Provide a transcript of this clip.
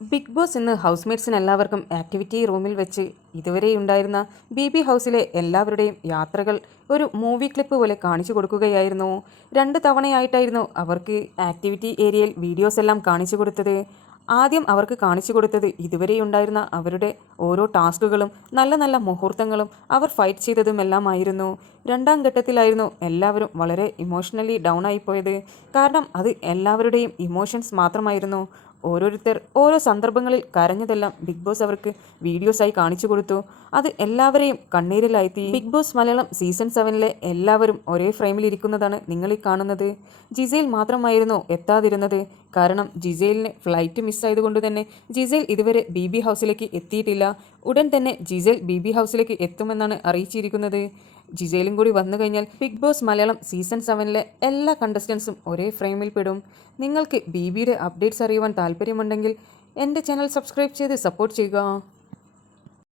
Big boss ഇന്ന് ഹൗസ്മേറ്റ്സിന് എല്ലാവർക്കും activity റൂമിൽ വെച്ച് ഇതുവരെയുണ്ടായിരുന്ന ബി ഹൗസിലെ എല്ലാവരുടെയും യാത്രകൾ ഒരു മൂവി ക്ലിപ്പ് പോലെ കാണിച്ചു കൊടുക്കുകയായിരുന്നു. 2 തവണയായിട്ടായിരുന്നു അവർക്ക് ആക്ടിവിറ്റി ഏരിയയിൽ വീഡിയോസ് എല്ലാം കാണിച്ചു കൊടുത്തത്. ആദ്യം അവർക്ക് കാണിച്ചു കൊടുത്തത് ഇതുവരെയുണ്ടായിരുന്ന അവരുടെ ഓരോ ടാസ്കുകളും നല്ല നല്ല മുഹൂർത്തങ്ങളും അവർ ഫൈറ്റ് ചെയ്തതുമെല്ലാമായിരുന്നു. 2ാം ഘട്ടത്തിലായിരുന്നു എല്ലാവരും വളരെ ഇമോഷണലി ഡൗൺ ആയിപ്പോയത്. കാരണം അത് എല്ലാവരുടെയും ഇമോഷൻസ് മാത്രമായിരുന്നു. ഓരോരുത്തർ ഓരോ സന്ദർഭങ്ങളിൽ കരഞ്ഞതെല്ലാം ബിഗ് ബോസ് അവർക്ക് വീഡിയോസായി കാണിച്ചു കൊടുത്തു. അത് എല്ലാവരെയും കണ്ണീരിലാഴ്ത്തി. ബിഗ് ബോസ് മലയാളം സീസൺ 7 എല്ലാവരും ഒരേ ഫ്രെയിമിൽ ഇരിക്കുന്നതാണ് നിങ്ങളീ കാണുന്നത്. ജിസേൽ മാത്രമായിരുന്നു എത്താതിരുന്നത്. കാരണം ജിസേലിന് ഫ്ലൈറ്റ് മിസ്സായതുകൊണ്ട് തന്നെ ജിസേൽ ഇതുവരെ ബി ഹൗസിലേക്ക് എത്തിയിട്ടില്ല. ഉടൻ തന്നെ ജിസേൽ ബി ഹൗസിലേക്ക് എത്തുമെന്നാണ് അറിയിച്ചിരിക്കുന്നത്. ജിസേലും കൂടി വന്നു കഴിഞ്ഞാൽ ബിഗ് ബോസ് മലയാളം സീസൺ 7 എല്ലാ കണ്ടസ്റ്റൻസും ഒരേ ഫ്രെയിമിൽ പെടും. നിങ്ങൾക്ക് ബിയുടെ അപ്ഡേറ്റ്സ് അറിയുവാൻ താല്പര്യമുണ്ടെങ്കിൽ എൻ്റെ ചാനൽ സബ്സ്ക്രൈബ് ചെയ്ത് സപ്പോർട്ട് ചെയ്യുക.